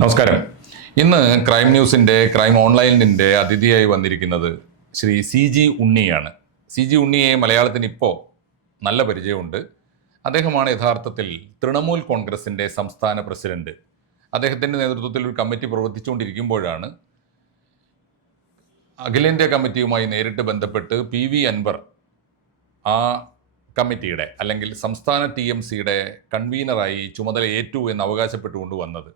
നമസ്കാരം. ഇന്ന് ക്രൈം ന്യൂസിന്റെ ക്രൈം ഓൺലൈനിന്റെ അതിഥിയായി വന്നിരിക്കുന്നത് ശ്രീ സി ജി ഉണ്ണിയാണ്. സി ജി ഉണ്ണിയെ മലയാളത്തിന് ഇപ്പോൾ നല്ല പരിചയമുണ്ട്. അദ്ദേഹമാണ് യഥാർത്ഥത്തിൽ തൃണമൂൽ കോൺഗ്രസിന്റെ സംസ്ഥാന പ്രസിഡന്റ്. അദ്ദേഹത്തിന്റെ നേതൃത്വത്തിൽ ഒരു കമ്മിറ്റി പ്രവർത്തിച്ചുകൊണ്ടിരിക്കുമ്പോഴാണ് അഖിലേന്ത്യാ കമ്മിറ്റിയുമായി നേരിട്ട് ബന്ധപ്പെട്ട് പി വി അൻവർ ആ കമ്മിറ്റിയുടെ അല്ലെങ്കിൽ സംസ്ഥാന ടി എം സിയുടെ കൺവീനറായി ചുമതല ഏറ്റു എന്ന് അവകാശപ്പെട്ടുകൊണ്ട് വന്നത്.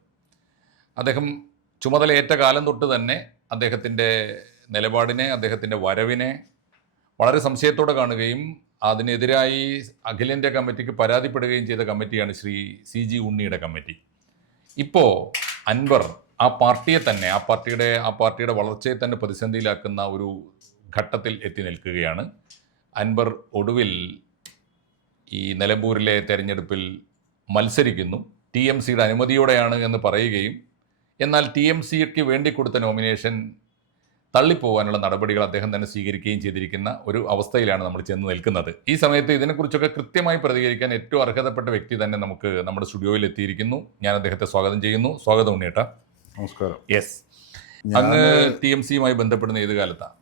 അദ്ദേഹം ചുമതലയേറ്റ കാലം തൊട്ട് തന്നെ അദ്ദേഹത്തിന്റെ നിലപാടിനെ അദ്ദേഹത്തിന്റെ വരവിനെ വളരെ സംശയത്തോടെ കാണുകയും അതിനെതിരായി അഖിലേന്ത്യാ കമ്മിറ്റിക്ക് പരാതിപ്പെടുകയും ചെയ്ത കമ്മിറ്റിയാണ് ശ്രീ സി ജി ഉണ്ണിയുടെ കമ്മിറ്റി. ഇപ്പോൾ അൻവർ ആ പാർട്ടിയെ തന്നെ ആ പാർട്ടിയുടെ ആ പാർട്ടിയുടെ വളർച്ചയെ തന്നെ പ്രതിസന്ധിയിലാക്കുന്ന ഒരു ഘട്ടത്തിൽ എത്തി നിൽക്കുകയാണ്. അൻവർ ഒടുവിൽ ഈ നിലമ്പൂരിലെ തെരഞ്ഞെടുപ്പിൽ മത്സരിക്കുന്നു. ടി എം സിയുടെ അനുമതിയോടെയാണ് എന്ന് പറയുകയും എന്നാൽ ടി എം സിക്ക് വേണ്ടി കൊടുത്ത നോമിനേഷൻ തള്ളിപ്പോകാനുള്ള നടപടികൾ അദ്ദേഹം തന്നെ സ്വീകരിക്കുകയും ചെയ്തിരിക്കുന്ന ഒരു അവസ്ഥയിലാണ് നമ്മൾ ചെന്ന് നിൽക്കുന്നത്. ഈ സമയത്ത് ഇതിനെക്കുറിച്ചൊക്കെ കൃത്യമായി പ്രതികരിക്കാൻ ഏറ്റവും അർഹതപ്പെട്ട വ്യക്തി തന്നെ നമുക്ക് നമ്മുടെ സ്റ്റുഡിയോയിൽ എത്തിയിരിക്കുന്നു. ഞാൻ അദ്ദേഹത്തെ സ്വാഗതം ചെയ്യുന്നു. സ്വാഗതം ഉണ്ണിയേട്ട. നമസ്കാരം. യെസ് അങ്ങ് ടി എം സിയുമായി ബന്ധപ്പെടുന്ന ഏത് കാലത്താണ്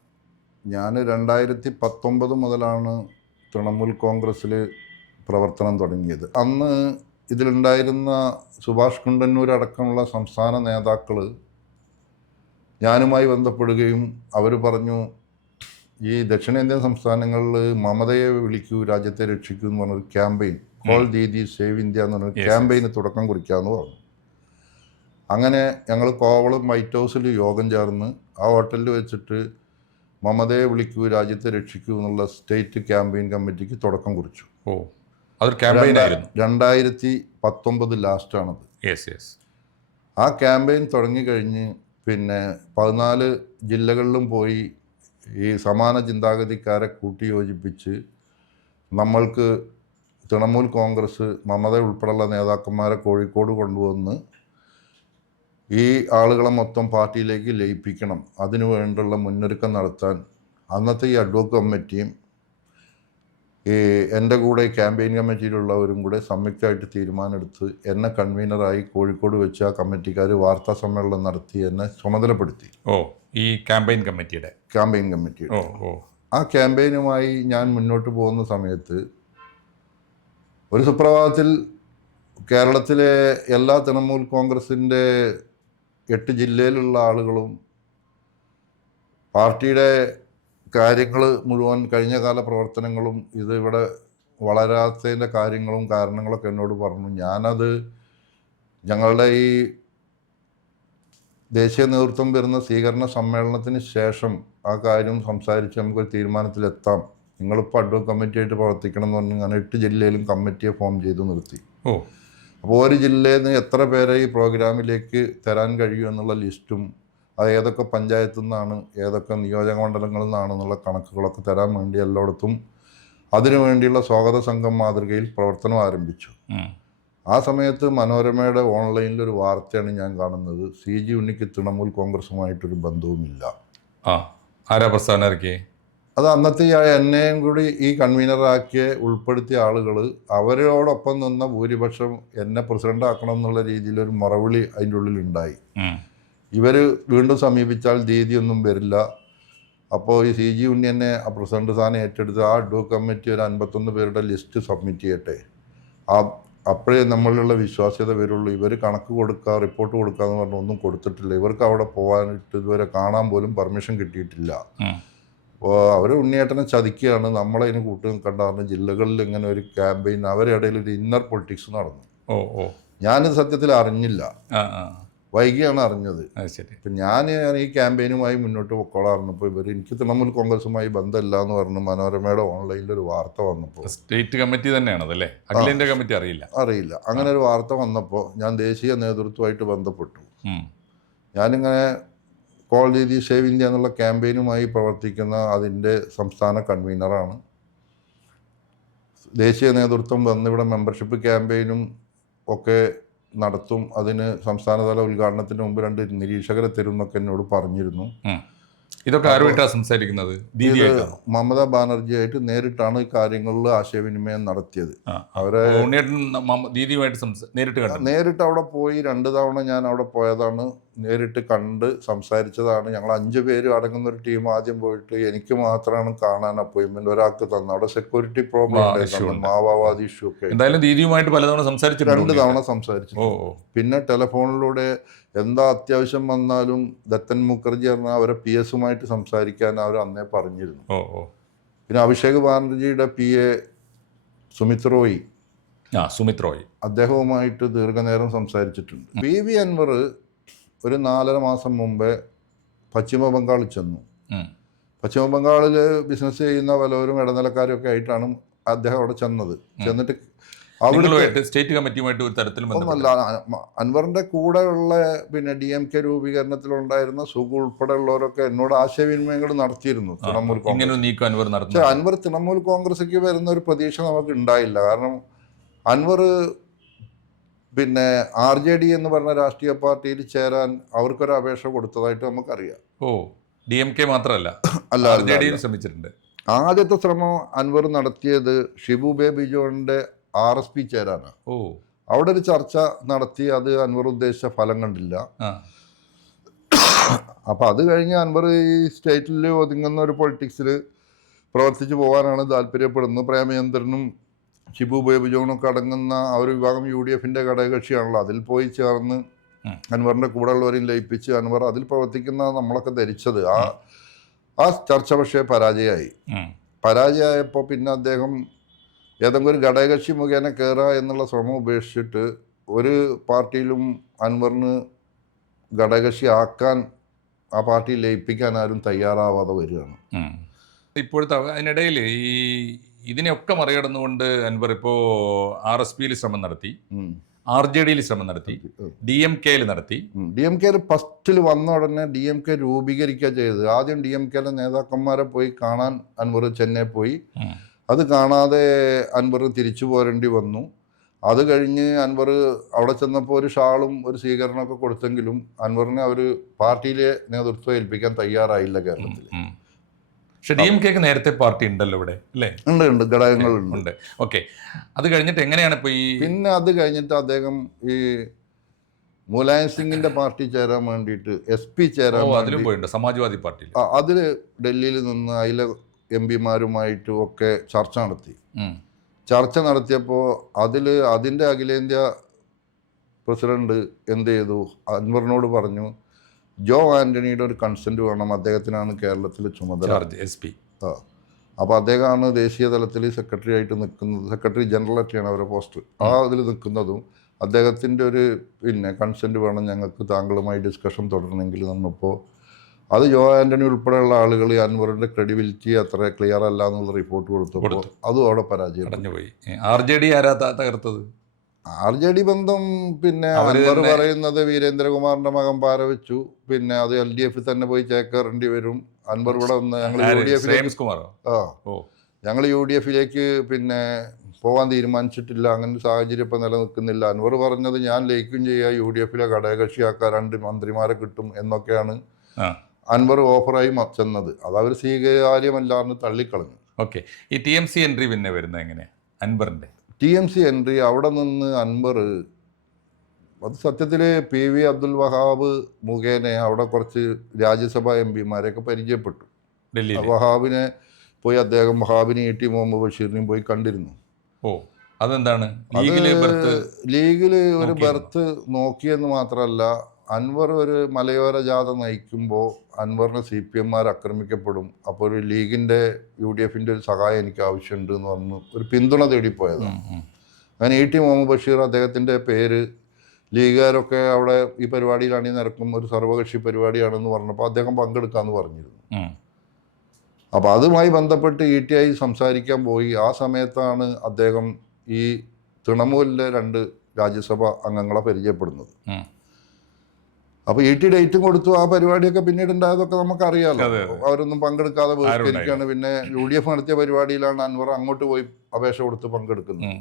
ഞാൻ രണ്ടായിരത്തി പത്തൊമ്പത് മുതലാണ് തൃണമൂൽ കോൺഗ്രസ്സിൽ പ്രവർത്തനം തുടങ്ങിയത്. അന്ന് ഇതിലുണ്ടായിരുന്ന സുഭാഷ് കുണ്ടന്നൂർ അടക്കമുള്ള സംസ്ഥാന നേതാക്കൾ ഞാനുമായി ബന്ധപ്പെടുകയും അവർ പറഞ്ഞു ഈ ദക്ഷിണേന്ത്യൻ സംസ്ഥാനങ്ങളിൽ മമതയെ വിളിക്കൂ രാജ്യത്തെ രക്ഷിക്കൂ എന്ന് പറഞ്ഞൊരു campaign call Didi save India എന്ന് പറഞ്ഞൊരു ക്യാമ്പയിന് തുടക്കം കുറിക്കാമെന്ന് പറഞ്ഞു. അങ്ങനെ ഞങ്ങൾ കോവളം വൈറ്റ് ഹൗസിൽ യോഗം ചേർന്ന് ആ ഹോട്ടലിൽ വെച്ചിട്ട് മമതയെ വിളിക്കൂ രാജ്യത്തെ രക്ഷിക്കൂ എന്നുള്ള സ്റ്റേറ്റ് ക്യാമ്പയിൻ കമ്മിറ്റിക്ക് തുടക്കം കുറിച്ചു. ഓ. അതൊരു ക്യാമ്പയിൻ ആയിരുന്നു. രണ്ടായിരത്തി പത്തൊമ്പത് ലാസ്റ്റാണത് യെസ് യെസ് ആ ക്യാമ്പയിൻ തുടങ്ങിക്കഴിഞ്ഞ് പിന്നെ പതിനാല് ജില്ലകളിലും പോയി ഈ സമാന ചിന്താഗതിക്കാരെ കൂട്ടിയോജിപ്പിച്ച് നമ്മൾക്ക് തൃണമൂൽ കോൺഗ്രസ് മമത ഉൾപ്പെടെയുള്ള നേതാക്കന്മാരെ കോഴിക്കോട് കൊണ്ടുവന്ന് ഈ ആളുകളെ മൊത്തം പാർട്ടിയിലേക്ക് ലയിപ്പിക്കണം. അതിനു വേണ്ടിയുള്ള മുന്നൊരുക്കം നടത്താൻ അന്നത്തെ ഈ അഡ്വോക്ക് കമ്മിറ്റിയും ഈ എന്റെ കൂടെ ക്യാമ്പയിൻ കമ്മിറ്റിയിലുള്ളവരും കൂടെ സംയുക്തമായിട്ട് തീരുമാനമെടുത്ത് എന്നെ കൺവീനറായി കോഴിക്കോട് വെച്ച് ആ കമ്മിറ്റിക്കാർ വാർത്താ സമ്മേളനം നടത്തി എന്നെ ചുമതലപ്പെടുത്തി. ഓ ഈ ക്യാമ്പയിൻ കമ്മിറ്റിയുടെ? ക്യാമ്പയിൻ കമ്മിറ്റി ഓ ഓ. ആ ക്യാമ്പയിനുമായി ഞാൻ മുന്നോട്ട് പോകുന്ന സമയത്ത് ഒരു സുപ്രഭാതത്തിൽ കേരളത്തിലെ എല്ലാ തൃണമൂൽ കോൺഗ്രസിന്റെ എട്ട് ജില്ലയിലുള്ള ആളുകളും പാർട്ടിയുടെ കാര്യങ്ങൾ മുഴുവൻ കഴിഞ്ഞ കാല പ്രവർത്തനങ്ങളും ഇത് ഇവിടെ വളരാത്തതിന്റെ കാര്യങ്ങളും കാരണങ്ങളൊക്കെ എന്നോട് പറഞ്ഞു. ഞാനത് ഞങ്ങളുടെ ഈ ദേശീയ നേതൃത്വം വരുന്ന സ്വീകരണ സമ്മേളനത്തിന് ശേഷം ആ കാര്യം സംസാരിച്ച് നമുക്കൊരു തീരുമാനത്തിലെത്താം. നിങ്ങളിപ്പോൾ അഡ്വ കമ്മിറ്റിയായിട്ട് പ്രവർത്തിക്കണം എന്ന് പറഞ്ഞ് ഞാൻ എട്ട് ജില്ലയിലും കമ്മിറ്റിയെ ഫോം ചെയ്ത് നിർത്തി. ഓ. അപ്പോൾ ഒരു ജില്ലയിൽ നിന്ന് എത്ര പേരെ ഈ പ്രോഗ്രാമിലേക്ക് തരാൻ കഴിയും എന്നുള്ള ലിസ്റ്റും അത് ഏതൊക്കെ പഞ്ചായത്തു നിന്നാണ് ഏതൊക്കെ നിയോജക മണ്ഡലങ്ങളിൽ നിന്നാണ് എന്നുള്ള കണക്കുകളൊക്കെ തരാൻ വേണ്ടി എല്ലായിടത്തും അതിനു വേണ്ടിയുള്ള സ്വാഗത സംഘം മാതൃകയിൽ പ്രവർത്തനം ആരംഭിച്ചു. ആ സമയത്ത് മനോരമയുടെ ഓൺലൈനിൽ ഒരു വാർത്തയാണ് ഞാൻ കാണുന്നത്. സി ജി ഉണ്ണിക്ക് തൃണമൂൽ കോൺഗ്രസുമായിട്ടൊരു ബന്ധവുമില്ല. ആ ആരാ പ്രസ്താവന ഇറക്കി അത് അന്നത്തെ ആ എന്നെയും കൂടി ഈ കൺവീനറാക്കിയ ഉൾപ്പെടുത്തിയ ആളുകൾ അവരോടൊപ്പം നിന്ന ഭൂരിപക്ഷം എന്നെ പ്രസിഡന്റ് ആക്കണം എന്നുള്ള രീതിയിലൊരു മറവിളി അതിന്റെ ഉള്ളിൽ ഉണ്ടായി ഉം. ഇവർ വീണ്ടും സമീപിച്ചാൽ രീതിയൊന്നും വരില്ല. അപ്പോൾ ഈ സി ജി ഉണ്ണി തന്നെ ആ പ്രസിഡന്റ് സ്ഥാനം ഏറ്റെടുത്ത് ആ ഡോ കമ്മിറ്റി ഒരു അൻപത്തൊന്ന് പേരുടെ ലിസ്റ്റ് സബ്മിറ്റ് ചെയ്യട്ടെ. ആ അപ്പോഴേ നമ്മളിലുള്ള വിശ്വാസ്യത വരുള്ളൂ. ഇവർ കണക്ക് കൊടുക്കുക റിപ്പോർട്ട് കൊടുക്കുക എന്ന് പറഞ്ഞാൽ ഒന്നും കൊടുത്തിട്ടില്ല. ഇവർക്ക് അവിടെ പോകാനിട്ട് ഇതുവരെ കാണാൻ പോലും പെർമിഷൻ കിട്ടിയിട്ടില്ല. അപ്പോൾ അവർ ഉണ്ണിയേട്ടനെ ചതിക്കുകയാണ്. നമ്മളതിന് കൂട്ടു നിൽക്കേണ്ട ജില്ലകളിൽ ഇങ്ങനെ ഒരു ക്യാമ്പയിൻ അവരുടെ ഇടയിൽ ഒരു ഇന്നർ പൊളിറ്റിക്സ് നടന്നു. ഓ ഓ. ഞാനിത് സത്യത്തിൽ അറിഞ്ഞില്ല. വൈകിയാണ് അറിഞ്ഞത്. അപ്പം ഞാൻ ഈ ക്യാമ്പയിനുമായി മുന്നോട്ട് പൊക്കോളാറുന്നപ്പോൾ ഇവർ എനിക്ക് തൃണമൂൽ കോൺഗ്രസുമായി ബന്ധമില്ല എന്ന് പറഞ്ഞു മനോരമയുടെ ഓൺലൈനിൽ ഒരു വാർത്ത വന്നപ്പോൾ സ്റ്റേറ്റ് കമ്മിറ്റി തന്നെയാണ് അതല്ലേ അഖിലേന്ത്യാ കമ്മിറ്റി അറിയില്ല. അറിയില്ല. അങ്ങനെ ഒരു വാർത്ത വന്നപ്പോൾ ഞാൻ ദേശീയ നേതൃത്വമായിട്ട് ബന്ധപ്പെട്ടു. ഞാനിങ്ങനെ കോൾ രീതി സേവ് ഇന്ത്യ എന്നുള്ള ക്യാമ്പയിനുമായി പ്രവർത്തിക്കുന്ന അതിന്റെ സംസ്ഥാന കൺവീനറാണ്. ദേശീയ നേതൃത്വം വന്നിവിടെ മെമ്പർഷിപ്പ് ക്യാമ്പയിനും ഒക്കെ നടത്തും. അതിന് സംസ്ഥാനതല ഉദ്ഘാടനത്തിന് മുമ്പ് രണ്ട് നിരീക്ഷകരെ തരും എന്നൊക്കെ എന്നോട് പറഞ്ഞിരുന്നു. ഇതൊക്കെ ആരുമായിട്ടാണ് സംസാരിക്കുന്നത്? ഇത് മമതാ ബാനർജി ആയിട്ട് നേരിട്ടാണ് ഈ കാര്യങ്ങളിൽ ആശയവിനിമയം നടത്തിയത്. അവരെ ദീദിയുമായിട്ട് നേരിട്ട് നേരിട്ട് അവിടെ പോയി രണ്ട് തവണ ഞാൻ അവിടെ പോയതാണ്. നേരിട്ട് കണ്ട് സംസാരിച്ചതാണ്. ഞങ്ങൾ അഞ്ച് പേര് അടങ്ങുന്ന ഒരു ടീം ആദ്യം പോയിട്ട് എനിക്ക് മാത്രമാണ് കാണാൻ അപ്പോയിന്റ്മെന്റ് ഒരാൾക്ക് തന്നെ. അവിടെ സെക്യൂരിറ്റി പ്രോബ്ലം ഉണ്ടായിരുന്നു ഉണ്ട്. മാവോവാദി ഇഷ്യൂ ഒക്കെ എന്തായാലും ദീദിയുമായിട്ട് പലതവണ സംസാരിച്ചിട്ടുണ്ട് രണ്ട് തവണ സംസാരിച്ചു പിന്നെ ടെലഫോണിലൂടെ എന്താ അത്യാവശ്യം വന്നാലും ദത്തൻ മുഖർജി പറഞ്ഞ അവരെ പി എസുമായിട്ട് സംസാരിക്കാൻ അവർ അന്നേ പറഞ്ഞിരുന്നു. പിന്നെ അഭിഷേക് ബാനർജിയുടെ പി എ സുമിത് റോയി. സുമിത് റോയ്. അദ്ദേഹവുമായിട്ട് ദീർഘനേരം സംസാരിച്ചിട്ടുണ്ട്. പി വി അൻവർ ഒരു നാലര മാസം മുമ്പേ പശ്ചിമ ബംഗാളിൽ ചെന്നു. പശ്ചിമ ബംഗാളിൽ ബിസിനസ് ചെയ്യുന്ന പലവരും ഇടനിലക്കാരും ഒക്കെ ആയിട്ടാണ് അദ്ദേഹം അവിടെ ചെന്നത്. ചെന്നിട്ട് അവിടെ സ്റ്റേറ്റ് കമ്മിറ്റിയുമായിട്ട് ഒരു തരത്തിലും ഒന്നുമല്ല അൻവറിന്റെ കൂടെയുള്ള പിന്നെ ഡി എം കെ രൂപീകരണത്തിലുണ്ടായിരുന്ന സുഖു ഉൾപ്പെടെയുള്ളവരൊക്കെ എന്നോട് ആശയവിനിമയങ്ങൾ നടത്തിയിരുന്നു തൃണമൂൽ കോൺഗ്രസ്. അൻവർ തൃണമൂൽ കോൺഗ്രസിലേക്ക് വരുന്ന ഒരു പ്രതീക്ഷ നമുക്ക് ഉണ്ടായില്ല. കാരണം അൻവർ പിന്നെ ആർ ജെ ഡി എന്ന് പറഞ്ഞ രാഷ്ട്രീയ പാർട്ടിയിൽ ചേരാൻ അവർക്കൊരു അപേക്ഷ കൊടുത്തതായിട്ട് നമുക്കറിയാം. ഓ ഡി എം കെ മാത്രമല്ല. അല്ല ആർ ജെ. ഡിയും ശ്രമിച്ചിട്ടുണ്ട്. ആദ്യത്തെ ശ്രമം അൻവർ നടത്തിയത് ഷിബു ബേബി ജോണിന്റെ ആർ എസ് പി ചേരാനാണ്. ഓ. അവിടെ ഒരു ചർച്ച നടത്തി അത് അൻവർ ഉദ്ദേശിച്ച ഫലം കണ്ടില്ല. അപ്പൊ അത് കഴിഞ്ഞ് അൻവർ ഈ സ്റ്റേറ്റിൽ ഒതുങ്ങുന്ന ഒരു പൊളിറ്റിക്സിൽ പ്രവർത്തിച്ചു പോകാനാണ് താല്പര്യപ്പെടുന്നത് പ്രേമചന്ദ്രനും ഷിബു ബേബ് ജോണൊക്കെ അടങ്ങുന്ന ആ ഒരു വിഭാഗം യു ഡി എഫിന്റെ ഘടകകക്ഷിയാണല്ലോ. അതിൽ പോയി ചേർന്ന് അൻവറിന്റെ അൻവറിന്റെ കൂടെ ഉള്ളവരെയും ലയിപ്പിച്ച് അൻവർ അതിൽ പ്രവർത്തിക്കുന്ന നമ്മളൊക്കെ ധരിച്ചത്. ആ ആ ചർച്ച പക്ഷേ പരാജയമായി. പരാജയമായപ്പോൾ പിന്നെ അദ്ദേഹം ഏതെങ്കിലും ഒരു ഘടകകക്ഷി മുഖേന കയറുക എന്നുള്ള ശ്രമം ഉപേക്ഷിച്ചിട്ട് ഒരു പാർട്ടിയിലും അൻവറിന് ഘടകകക്ഷി ആക്കാൻ ആ പാർട്ടി ലയിപ്പിക്കാൻ ആരും തയ്യാറാവാതെ വരികയാണ്. ഇപ്പോഴത്തെ അതിനിടയിൽ ഈ ഇതിനെയൊക്കെ മറികടന്നുകൊണ്ട് അൻവർ ഇപ്പോൾ ആർ എസ് പിയിൽ ശ്രമം നടത്തി. ആർ ജെ ഡിയിൽ ശ്രമം നടത്തി ഡി എം കെയിൽ നടത്തി. ഡി എം കെയിൽ ഫസ്റ്റിൽ വന്ന ഉടനെ ഡി എം കെ രൂപീകരിക്കുക ചെയ്തത്. ആദ്യം ഡി എം കെയിലെ നേതാക്കന്മാരെ പോയി കാണാൻ അൻവർ ചെന്നൈ പോയി. അത് കാണാതെ അൻവർ തിരിച്ചു പോരേണ്ടി വന്നു. അത് കഴിഞ്ഞ് അൻവർ അവിടെ ചെന്നപ്പോൾ ഒരു ഷാളും ഒരു സ്വീകരണമൊക്കെ കൊടുത്തെങ്കിലും അൻവറിനെ അവർ പാർട്ടിയിലെ നേതൃത്വം ഏൽപ്പിക്കാൻ തയ്യാറായില്ല കേരളത്തിൽ. പക്ഷെ ഡി എം കെക്ക് നേരത്തെ പാർട്ടി ഉണ്ടല്ലോ ഇവിടെ അല്ലേ? ഉണ്ട് ഉണ്ട്. ഘടകങ്ങൾ ഉണ്ട്. ഓക്കെ. അത് കഴിഞ്ഞിട്ട് എങ്ങനെയാണ് ഇപ്പൊ ഈ പിന്നെ അത് കഴിഞ്ഞിട്ട് അദ്ദേഹം ഈ മുലായം സിംഗിന്റെ പാർട്ടി ചേരാൻ വേണ്ടിയിട്ട് എസ് പി ചേരാൻ അതിലും പോയിട്ടുണ്ട്. സമാജ്വാദി പാർട്ടി അതിൽ അതിൽ ഡൽഹിയിൽ നിന്ന് അതിലെ എം പിമാരുമായിട്ടും ഒക്കെ ചർച്ച നടത്തി. ചർച്ച നടത്തിയപ്പോൾ അതിൽ അതിന്റെ അഖിലേന്ത്യാ പ്രസിഡന്റ് എന്ത് ചെയ്തു? അൻവറിനോട് പറഞ്ഞു ജോ ആന്റണിയുടെ ഒരു കൺസെന്റ് വേണം. അദ്ദേഹത്തിനാണ് കേരളത്തിൽ ചുമതല. ചാർജ് എസ് പി ആ. അപ്പോൾ അദ്ദേഹമാണ് ദേശീയ തലത്തിൽ സെക്രട്ടറി ആയിട്ട് നിൽക്കുന്നത്. സെക്രട്ടറി ജനറലൊക്കെയാണ് അവരുടെ പോസ്റ്റ് ആ അതിൽ നിൽക്കുന്നതും അദ്ദേഹത്തിന്റെ ഒരു പിന്നെ കൺസെന്റ് വേണം ഞങ്ങൾക്ക് താങ്കളുമായി ഡിസ്കഷൻ തുടരണമെങ്കിൽ നമ്മളിപ്പോൾ അത് ജോ ആന്റണി ഉൾപ്പെടെയുള്ള ആളുകൾ അൻവറിന്റെ ക്രെഡിബിലിറ്റി അത്ര ക്ലിയർ അല്ല എന്നുള്ള റിപ്പോർട്ട് കൊടുത്തപ്പോൾ കൊടുത്തു. അതും അവിടെ പരാജയം ആർ ജെ ഡി ആരാ തകർത്തത്? ആർ ജെ ഡി ബന്ധം പിന്നെ അവർ അൻവർ പറയുന്നത് വീരേന്ദ്രകുമാറിന്റെ മകൻ പാരവെച്ചു. പിന്നെ അത് എൽ ഡി എഫിൽ തന്നെ പോയി ചേക്കേറേണ്ടി വരും. അൻവർ ഇവിടെ വന്ന് ഞങ്ങൾ യു? ഡി എഫിലേക്ക് ആ. ഞങ്ങൾ യു ഡി എഫിലേക്ക് പിന്നെ പോകാൻ തീരുമാനിച്ചിട്ടില്ല. അങ്ങനെ ഒരു സാഹചര്യം ഇപ്പം നിലനിൽക്കുന്നില്ല. അൻവർ പറഞ്ഞത് ഞാൻ ലയിക്കും ചെയ്യുക യു ഡി എഫിലെ ഘടകകക്ഷിയാക്കാൻ രണ്ട് മന്ത്രിമാരെ കിട്ടും എന്നൊക്കെയാണ് അൻവർ ഓഫറായി ചെന്നത്. അത് അവർ സ്വീകാര്യമല്ലാന്ന് തള്ളിക്കളഞ്ഞു. ഓക്കെ. ഈ ടി എം സി എൻട്രി പിന്നെ വരുന്നത് എങ്ങനെ അൻവറിന്റെ. ടി എം സി എൻട്രി അവിടെ നിന്ന് അൻവർ അത് സത്യത്തിൽ പി വി അബ്ദുൽ വഹാബ് മുഖേന അവിടെ കുറച്ച് രാജ്യസഭാ എം പിമാരെയൊക്കെ പരിചയപ്പെട്ടു. വഹാബിനെ പോയി അദ്ദേഹം വഹാബിനെ ഇ ടി മുഹമ്മദ് ബഷീറിനെയും പോയി കണ്ടിരുന്നു. ഓ അതെന്താണ്? ലീഗിൽ ഒരു ബർത്ത് നോക്കിയെന്ന് മാത്രമല്ല അൻവർ ഒരു മലയോര ജാഥ നയിക്കുമ്പോൾ അൻവറിനെ സി പി എംമാർ ആക്രമിക്കപ്പെടും. അപ്പോൾ ഒരു ലീഗിന്റെ യു ഡി എഫിന്റെ ഒരു സഹായം എനിക്ക് ആവശ്യമുണ്ട് എന്ന് പറഞ്ഞു ഒരു പിന്തുണ തേടിപ്പോയതാണ്. അങ്ങനെ ഇ ടി മുഹമ്മദ് ബഷീർ അദ്ദേഹത്തിന്റെ പേര് ലീഗുകാരൊക്കെ അവിടെ ഈ പരിപാടിയിൽ നടക്കും ഒരു സർവകക്ഷി പരിപാടിയാണെന്ന് പറഞ്ഞപ്പോൾ അദ്ദേഹം പങ്കെടുക്കാമെന്ന് പറഞ്ഞിരുന്നു. അപ്പോൾ അതുമായി ബന്ധപ്പെട്ട് ഇ ടി ഐ സംസാരിക്കാൻ പോയി. ആ സമയത്താണ് അദ്ദേഹം ഈ തൃണമൂലിലെ രണ്ട് രാജ്യസഭ അംഗങ്ങളെ പരിചയപ്പെടുന്നത്. അപ്പോൾ എയ്റ്റി ഡേറ്റും കൊടുത്തു. ആ പരിപാടിയൊക്കെ പിന്നീട് ഉണ്ടായതൊക്കെ അതെ. അവരൊന്നും പങ്കെടുക്കാതെ ബഹിഷ്കരിക്കുകയാണ് പിന്നെ യു ഡി എഫ് നടത്തിയ പരിപാടിയിലാണ് അൻവർ അങ്ങോട്ട് പോയി അപേക്ഷ കൊടുത്ത് പങ്കെടുക്കുന്നത്.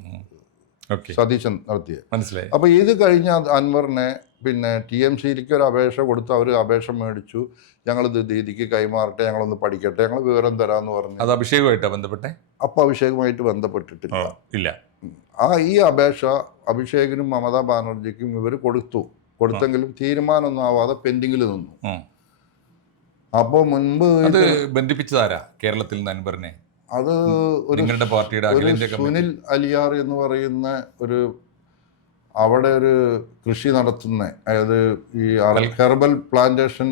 സതീശൻ നടത്തിയ. മനസ്സിലായി. അപ്പോൾ ഇത് കഴിഞ്ഞ അൻവറിനെ പിന്നെ ടി എം സിയിലേക്ക് ഒരു അപേക്ഷ കൊടുത്തു അവർ അപേക്ഷ മേടിച്ചു. ഞങ്ങൾ ഞങ്ങളിത് ദീദിക്ക് കൈമാറട്ടെ ഞങ്ങളൊന്ന് പഠിക്കട്ടെ ഞങ്ങൾ വിവരം തരാമെന്ന് പറഞ്ഞു. അത് അഭിഷേകമായിട്ടാണ് ബന്ധപ്പെട്ടെ? അപ്പം അഭിഷേകുമായിട്ട് ബന്ധപ്പെട്ടിട്ടില്ല. ഇല്ല. ആ ഈ അപേക്ഷ അഭിഷേകിനും മമതാ ബാനർജിക്കും ഇവർ കൊടുത്തു. കൊടുത്തെങ്കിലും തീരുമാനമൊന്നും ആവാതെ പെൻഡിങ്ങിൽ നിന്നു. അപ്പോ അപ്പോൾ മുൻപ് അത് ബന്ധിപ്പിച്ചതാരാ കേരളത്തിൽ നിന്ന് അൻവറിനെ? അത് ഒരു പാർട്ടിയുടെ സുനിൽ അലിയാർ എന്ന് പറയുന്ന ഒരു അവിടെ ഒരു കൃഷി നടത്തുന്ന അതായത് ഈ ഹെർബൽ പ്ലാന്റേഷൻ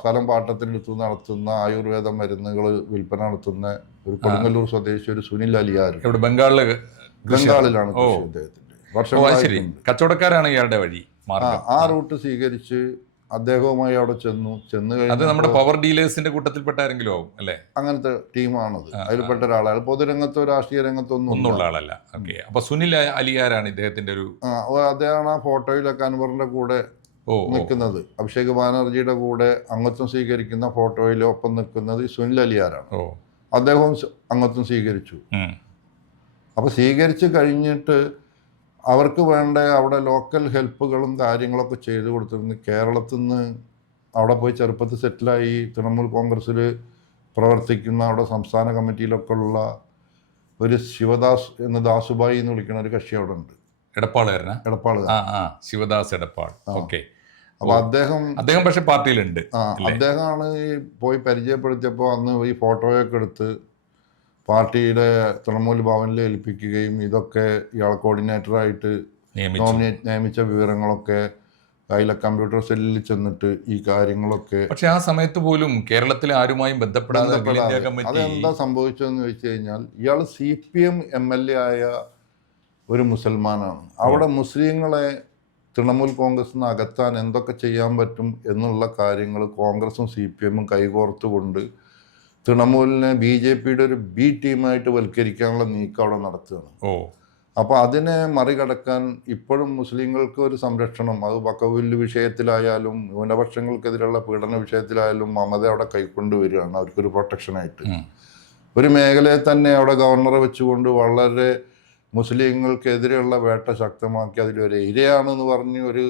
സ്ഥലം പാട്ടത്തിനെടുത്ത് നടത്തുന്ന ആയുർവേദ മരുന്നുകൾ വിൽപ്പന നടത്തുന്ന ഒരു കൊടുങ്ങല്ലൂർ സ്വദേശി ഒരു സുനിൽ അലിയാർ. ബംഗാളിൽ ബംഗാളിൽ ബംഗാളിലാണ് കൃഷി അദ്ദേഹത്തിന്റെ വർഷം കച്ചവടക്കാരാണ് ഇയാളുടെ വഴി. ആ റൂട്ട് സ്വീകരിച്ച് അദ്ദേഹവുമായി അവിടെ ചെന്നു. ചെന്ന് അത് നമ്മുടെ പവർ ഡീലേഴ്സിന്റെ കൂട്ടത്തിൽപ്പെട്ട ആരെങ്കിലും ആവും അല്ലേ? അങ്ങനത്തെ ടീമാണത്. അതിൽപ്പെട്ട ഒരാളാണ്. പൊതുരംഗത്തോ രാഷ്ട്രീയ രംഗത്തൊന്നും ഒന്നുള്ള ആളല്ല. ഓക്കെ. അപ്പൊ സുനിൽ അലിയാരാണ് ഇദ്ദേഹത്തിന്റെ ഒരു അദ്ദേഹമാണ് ആ ഫോട്ടോയിലൊക്കെ അൻവറിന്റെ കൂടെ. നിൽക്കുന്നത്. അഭിഷേക് ബാനർജിയുടെ കൂടെ അംഗത്വം സ്വീകരിക്കുന്ന ഫോട്ടോയിൽ ഒപ്പം നിൽക്കുന്നത് സുനിൽ അലിയാരാണ്. അദ്ദേഹവും അംഗത്വം സ്വീകരിച്ചു. അപ്പൊ സ്വീകരിച്ചു കഴിഞ്ഞിട്ട് അവർക്ക് വേണ്ട അവിടെ ലോക്കൽ ഹെൽപ്പുകളും കാര്യങ്ങളൊക്കെ ചെയ്തു കൊടുത്തിരുന്നു. കേരളത്തിൽ നിന്ന് അവിടെ പോയി ചെറുപ്പത്തിൽ സെറ്റിലായി തൃണമൂൽ കോൺഗ്രസ്സിൽ പ്രവർത്തിക്കുന്ന അവിടെ സംസ്ഥാന കമ്മിറ്റിയിലൊക്കെ ഉള്ള ഒരു ശിവദാസ് എന്ന ദാസുബായി എന്ന് വിളിക്കുന്ന ഒരു കക്ഷി അവിടെ ഉണ്ട്. എടപ്പാളുകാരനാ എടപ്പാൾ ശിവദാസ് എടപ്പാൾ. ഓക്കെ. അപ്പോൾ അദ്ദേഹം അദ്ദേഹം പക്ഷെ പാർട്ടിയിലുണ്ട്? അദ്ദേഹമാണ് പോയി പരിചയപ്പെടുത്തിയപ്പോൾ അന്ന് ഈ ഫോട്ടോയൊക്കെ എടുത്ത് പാർട്ടിയുടെ തൃണമൂൽ ഭവനിൽ ഏൽപ്പിക്കുകയും ഇതൊക്കെ ഇയാളെ കോർഡിനേറ്ററായിട്ട് നോമിനേറ്റ് നിയമിച്ച വിവരങ്ങളൊക്കെ അതിലെ കമ്പ്യൂട്ടർ സെല്ലിൽ ചെന്നിട്ട് ഈ കാര്യങ്ങളൊക്കെ പക്ഷെ ആ സമയത്ത് പോലും കേരളത്തിലെ ആരുമായും ബന്ധപ്പെടാതെ അതെന്താ സംഭവിച്ചതെന്ന് വെച്ച് കഴിഞ്ഞാൽ ഇയാൾ C P M M L A ആയ ഒരു മുസൽമാനാണ്. അവിടെ മുസ്ലിങ്ങളെ തൃണമൂൽ കോൺഗ്രസ് നിന്ന് അകറ്റാൻ എന്തൊക്കെ ചെയ്യാൻ പറ്റും എന്നുള്ള കാര്യങ്ങൾ കോൺഗ്രസും സി പി എമ്മും കൈകോർത്തുകൊണ്ട് തൃണമൂലിനെ ബി ജെ പിയുടെ ഒരു ബി ടീമായിട്ട് വൽക്കരിക്കാനുള്ള നീക്കം അവിടെ നടത്തുകയാണ്. ഓ. അപ്പോൾ അതിനെ മറികടക്കാൻ ഇപ്പോഴും മുസ്ലിങ്ങൾക്ക് ഒരു സംരക്ഷണം. അത് വക്കവിൽ വിഷയത്തിലായാലും ന്യൂനപക്ഷങ്ങൾക്കെതിരെയുള്ള പീഡന വിഷയത്തിലായാലും മമത അവിടെ കൈക്കൊണ്ടുവരികയാണ്. അവർക്കൊരു പ്രൊട്ടക്ഷനായിട്ട്. ആയിട്ട് ഒരു മേഖലയെ തന്നെ അവിടെ ഗവർണറെ വെച്ചുകൊണ്ട് വളരെ മുസ്ലിങ്ങൾക്കെതിരെയുള്ള വേട്ട ശക്തമാക്കി അതിലൊരു ഇരയാണെന്ന് പറഞ്ഞ് ഒരു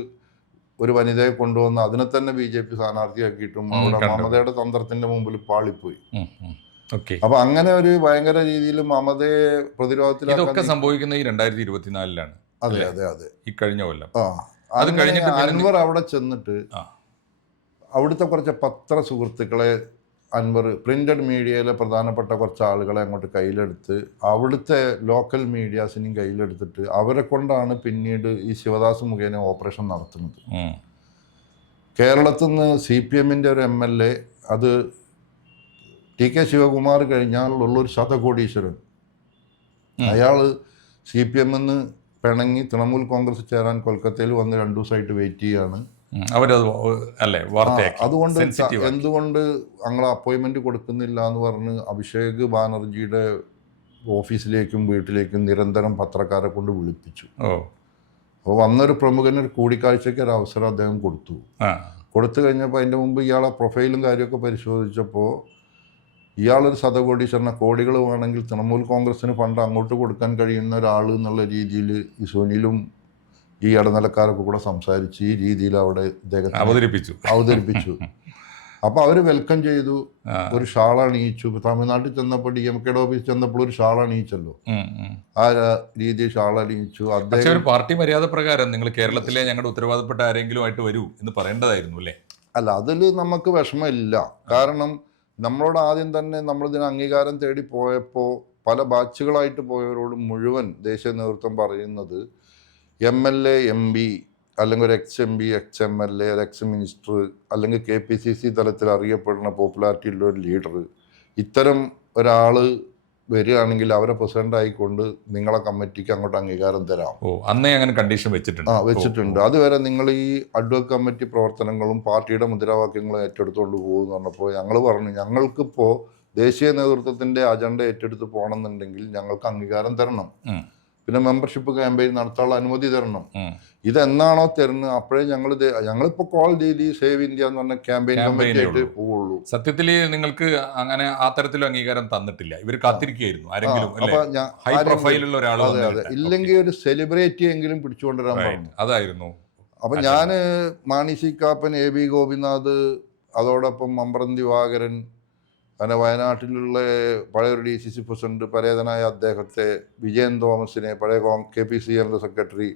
ഒരു വനിതയെ കൊണ്ടുവന്ന് അതിനെ തന്നെ ബി ജെ പി സ്ഥാനാർത്ഥിയാക്കിയിട്ടും അവിടെ മമതയുടെ തന്ത്രത്തിന്റെ മുമ്പിൽ പാളിപ്പോയി. അപ്പൊ അങ്ങനെ ഒരു ഭയങ്കര രീതിയിൽ മമതയെ പ്രതിരോധത്തിലാക്കാൻ സംഭവിക്കുന്ന ഈ രണ്ടായിരത്തി ഇരുപത്തിനാലിലാണ് അതെ അതെ അതെ. ഈ കഴിഞ്ഞ കൊല്ലം. ആ അത് കഴിഞ്ഞ കഴിഞ്ഞിട്ട് അൻവർ അവിടെ ചെന്നിട്ട്. അവിടുത്തെ കുറച്ച് പത്ര സുഹൃത്തുക്കളെ അൻവർ പ്രിന്റഡ് മീഡിയയിലെ പ്രധാനപ്പെട്ട കുറച്ച് ആളുകളെ അങ്ങോട്ട് കയ്യിലെടുത്ത് അവിടുത്തെ ലോക്കൽ മീഡിയാസിനെയും കയ്യിലെടുത്തിട്ട് അവരെ കൊണ്ടാണ് പിന്നീട് ഈ ശിവദാസ് മുഖേന ഓപ്പറേഷൻ നടത്തുന്നത്. കേരളത്തിൽ നിന്ന് സി പി എമ്മിന്റെ ഒരു എം എൽ എ അത് ടി കെ ശിവകുമാർ കഴിഞ്ഞാൽ ഉള്ളൊരു ശതകോടീശ്വരൻ. അയാൾ സി പി എമ്മിൽ നിന്ന് പിണങ്ങി തൃണമൂൽ കോൺഗ്രസ് ചേരാൻ കൊൽക്കത്തയിൽ വന്ന് രണ്ടു ദിവസമായിട്ട് വെയിറ്റ് ചെയ്യാണ് ഉം. അവരത് അല്ലേ വാർത്തയാക്കി. അതുകൊണ്ട് എന്തുകൊണ്ട് ഞങ്ങൾ അപ്പോയിൻമെന്റ് കൊടുക്കുന്നില്ല എന്ന് പറഞ്ഞ് അഭിഷേക് ബാനർജിയുടെ ഓഫീസിലേക്കും വീട്ടിലേക്കും നിരന്തരം പത്രക്കാരെ കൊണ്ട് വിളിപ്പിച്ചു. അപ്പോൾ വന്നൊരു പ്രമുഖന് ഒരു കൂടിക്കാഴ്ചയ്ക്ക് ഒരു അവസരം അദ്ദേഹം കൊടുത്തു. കൊടുത്തു കഴിഞ്ഞപ്പോൾ അതിന്റെ മുമ്പ് ഇയാളെ പ്രൊഫൈലും കാര്യമൊക്കെ പരിശോധിച്ചപ്പോൾ ഇയാളൊരു ശതകോടീശ്വരനെ കോടികൾ വേണമെങ്കിൽ തൃണമൂൽ കോൺഗ്രസിന് ഫണ്ട് അങ്ങോട്ട് കൊടുക്കാൻ കഴിയുന്ന ഒരാൾ എന്നുള്ള രീതിയിൽ ഈ സുനിലും ഈ ഇടനിലക്കാരൊക്കെ കൂടെ സംസാരിച്ച് ഈ രീതിയിൽ അവിടെ ഇദ്ദേഹത്തെ അവതരിപ്പിച്ചു. അവതരിപ്പിച്ചു. അപ്പോൾ അവർ വെൽക്കം ചെയ്തു. ഒരു ഷാൾ അണിയിച്ചു. തമിഴ്നാട്ടിൽ ചെന്നപ്പോൾ ഡി എം കെയുടെ ഓഫീസിൽ ചെന്നപ്പോൾ ഒരു ഷാൾ അണിയിച്ചല്ലോ. ആ രീതി രീതിയിൽ ഷാൾ അണിയിച്ചു. അദ്ദേഹം പാർട്ടി മര്യാദ പ്രകാരം നിങ്ങൾ കേരളത്തിലെ ഞങ്ങളുടെ ഉത്തരവാദപ്പെട്ട ആരെങ്കിലും ആയിട്ട് വരൂ എന്ന് പറയേണ്ടതായിരുന്നു അല്ലേ? അല്ല അതിൽ നമുക്ക് വിഷമമില്ല. കാരണം നമ്മളോട് ആദ്യം തന്നെ നമ്മളിതിന് അംഗീകാരം തേടി പോയപ്പോൾ പല ബാച്ചുകളായിട്ട് പോയവരോട് മുഴുവൻ ദേശീയ നേതൃത്വം പറയുന്നത് M L A M P അല്ലെങ്കിൽ ഒരു ex M P ex M L A ഒരു എക്സ് മിനിസ്റ്റർ അല്ലെങ്കിൽ കെ പി സി സി തലത്തിൽ അറിയപ്പെടുന്ന പോപ്പുലാരിറ്റി ഉള്ള ഒരു ലീഡർ ഇത്തരം ഒരാൾ വരികയാണെങ്കിൽ അവരെ പ്രസിഡന്റ് ആയിക്കൊണ്ട് നിങ്ങളെ കമ്മിറ്റിക്ക് അങ്ങോട്ട് അംഗീകാരം തരാം. ഓ അന്നേ അങ്ങനെ കണ്ടീഷൻ വെച്ചിട്ടുണ്ട്. ആ വെച്ചിട്ടുണ്ട്. അതുവരെ നിങ്ങൾ ഈ അഡ്വക് കമ്മിറ്റി പ്രവർത്തനങ്ങളും പാർട്ടിയുടെ മുദ്രാവാക്യങ്ങളും ഏറ്റെടുത്തുകൊണ്ട് പോകുമെന്ന് പറഞ്ഞപ്പോൾ ഞങ്ങൾ പറഞ്ഞു ഞങ്ങൾക്കിപ്പോൾ ദേശീയ നേതൃത്വത്തിന്റെ അജണ്ട ഏറ്റെടുത്ത് പോകണമെന്നുണ്ടെങ്കിൽ ഞങ്ങൾക്ക് അംഗീകാരം തരണം. പിന്നെ മെമ്പർഷിപ്പ് ക്യാമ്പയിൻ നടത്താനുള്ള അനുമതി തരണം. ഇതെന്നാണോ തരുന്നത്? അപ്പോഴേ ഞങ്ങൾ ഞങ്ങളിപ്പോ കോൾ ചെയ്ത് ഈ സേവ് ഇന്ത്യ എന്ന് പറഞ്ഞ ക്യാമ്പയിൻ ആയിട്ട് പോവുള്ളൂ. സത്യത്തിൽ നിങ്ങൾക്ക് അങ്ങനെ ആ തരത്തിലും അംഗീകാരം തന്നിട്ടില്ല. ഇവർ കാത്തിരിക്കുകയായിരുന്നു ആരെങ്കിലും ഹൈ പ്രൊഫൈലുള്ള ഒരാൾ ഇല്ലെങ്കിൽ ഒരു സെലിബ്രിറ്റി എങ്കിലും പിടിച്ചുകൊണ്ടുവരാൻ പറഞ്ഞു. അതായിരുന്നു. അപ്പൊ ഞാൻ Mani C Kappan A B Gopinath അതോടൊപ്പം മമ്പ്രം ദിവാകരൻ അങ്ങനെ വയനാട്ടിലുള്ള പഴയ ഒരു ഡി സി സി പ്രസിഡന്റ് പരേതനായ അദ്ദേഹത്തെ വിജയൻ തോമസിനെ പഴയ K P C general secretary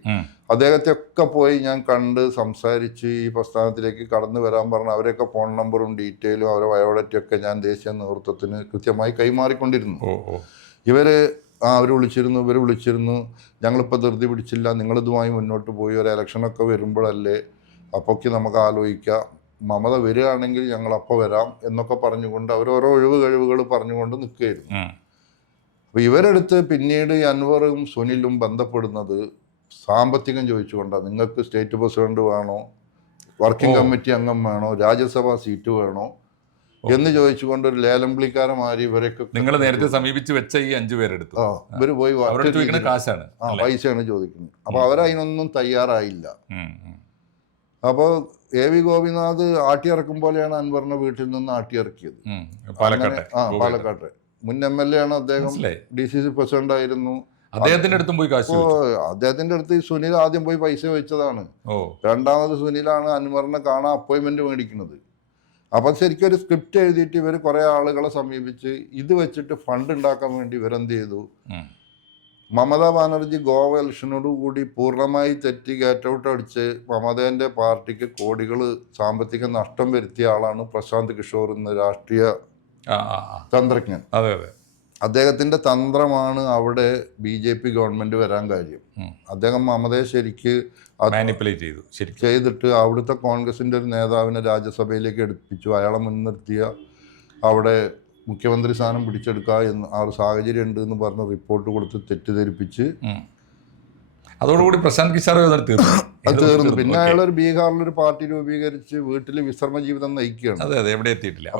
അദ്ദേഹത്തെ ഒക്കെ പോയി ഞാൻ കണ്ട് സംസാരിച്ച് ഈ പ്രസ്ഥാനത്തിലേക്ക് കടന്നു വരാൻ പറഞ്ഞ അവരെയൊക്കെ ഫോൺ നമ്പറും ഡീറ്റെയിലും അവരെ ബയോഡറ്റും ഒക്കെ ഞാൻ ദേശീയ നേതൃത്വത്തിന് കൃത്യമായി കൈമാറിക്കൊണ്ടിരുന്നു. ഇവർ ആ അവർ വിളിച്ചിരുന്നു ഇവർ വിളിച്ചിരുന്നു. ഞങ്ങളിപ്പോൾ ധൃതി പിടിച്ചില്ല നിങ്ങളിതുമായി മുന്നോട്ട് പോയി ഒരു ഇലക്ഷനൊക്കെ വരുമ്പോഴല്ലേ അപ്പോഴൊക്കെ നമുക്ക് ആലോചിക്കാം. മമത വരികയാണെങ്കിൽ ഞങ്ങൾ അപ്പോൾ വരാം എന്നൊക്കെ പറഞ്ഞുകൊണ്ട് അവർ ഓരോ ഒഴിവ് കഴിവുകൾ പറഞ്ഞുകൊണ്ട് നിൽക്കുകയായിരുന്നു. അപ്പോൾ ഇവരെടുത്ത് പിന്നീട് ഈ അൻവറും സുനിലും ബന്ധപ്പെടുന്നത് സാമ്പത്തികം ചോദിച്ചുകൊണ്ടാണ്. നിങ്ങൾക്ക് സ്റ്റേറ്റ് പ്രസിഡന്റ് വേണോ? വർക്കിംഗ് കമ്മിറ്റി അംഗം വേണോ? രാജ്യസഭാ സീറ്റ് വേണോ? എന്ന് ചോദിച്ചുകൊണ്ട് ഒരു ലേലം വിളിക്കാരന്മാര് ഇവരൊക്കെ നിങ്ങൾ നേരത്തെ സമീപിച്ച് വെച്ച ഈ അഞ്ചു പേരെടുത്ത്. ആ ഇവർ പോയി കാശാണ് ആ? പൈസയാണ് ചോദിക്കുന്നത്. അപ്പൊ അവരതിനൊന്നും തയ്യാറായില്ല. അപ്പോൾ എ വി ഗോപിനാഥ് ആട്ടിയിറക്കും പോലെയാണ് അൻവറിനെ വീട്ടിൽ നിന്ന് ആട്ടിയിറക്കിയത്. ഇറക്കിയത് പാലക്കാട്ടെ ആ പാലക്കാട് പാലക്കാട്ടെ. മുൻ എം എൽ എ ആണ് അദ്ദേഹം ഡി സി സി പ്രസിഡന്റ് ആയിരുന്നു അദ്ദേഹത്തിന്റെ അടുത്തും പോയി കാശ് അദ്ദേഹത്തിന്റെ അടുത്ത് സുനിൽ ആദ്യം പോയി പൈസ വെച്ചതാണ്. രണ്ടാമത് സുനിലാണ് അൻവറിനെ കാണാൻ അപ്പോയിന്റ്മെന്റ് മേടിക്കുന്നത്. അപ്പം ശരിക്കും ഒരു സ്ക്രിപ്റ്റ് എഴുതിയിട്ട് ഇവർ കുറേ ആളുകളെ സമീപിച്ച് ഇത് വെച്ചിട്ട് ഫണ്ട് ഉണ്ടാക്കാൻ വേണ്ടി ഇവരെന്ത് ചെയ്തു. മമതാ ബാനർജി ഗോവ ഇലക്ഷനോടുകൂടി പൂർണമായി തെറ്റി ഗേറ്റ് ഔട്ട് അടിച്ച് മമതേന്റെ പാർട്ടിക്ക് കോടികൾ സാമ്പത്തിക നഷ്ടം വരുത്തിയ ആളാണ് പ്രശാന്ത് കിഷോർ എന്ന രാഷ്ട്രീയ. തന്ത്രജ്ഞൻ. അതെ അതെ. അദ്ദേഹത്തിന്റെ തന്ത്രമാണ് അവിടെ ബി ജെ പി ഗവൺമെന്റ് വരാൻ കാര്യം. അദ്ദേഹം മമതയെ ശരിക്ക് മാനിപ്പുലേറ്റ് ചെയ്തു ശരി ചെയ്തിട്ട് അവിടുത്തെ കോൺഗ്രസിന്റെ ഒരു നേതാവിനെ രാജ്യസഭയിലേക്ക് എടുപ്പിച്ചു. അയാളെ മുൻനിർത്തിയ അവിടെ മുഖ്യമന്ത്രി സ്ഥാനം പിടിച്ചെടുക്കുക എന്ന് ആ ഒരു സാഹചര്യം ഉണ്ട് എന്ന് പറഞ്ഞ റിപ്പോർട്ട് കൊടുത്ത് തെറ്റിദ്ധരിപ്പിച്ച്. അതോടുകൂടി പ്രശാന്ത് കിഷാർ അത് തീർന്നു. പിന്നെ അയാളൊരു അയാൾ ഒരു ബീഹാറിലൊരു പാർട്ടി രൂപീകരിച്ച് വീട്ടിൽ വിശ്രമ ജീവിതം നയിക്കുകയാണ്. അതെ അതെ എവിടെ എത്തിയിട്ടില്ല.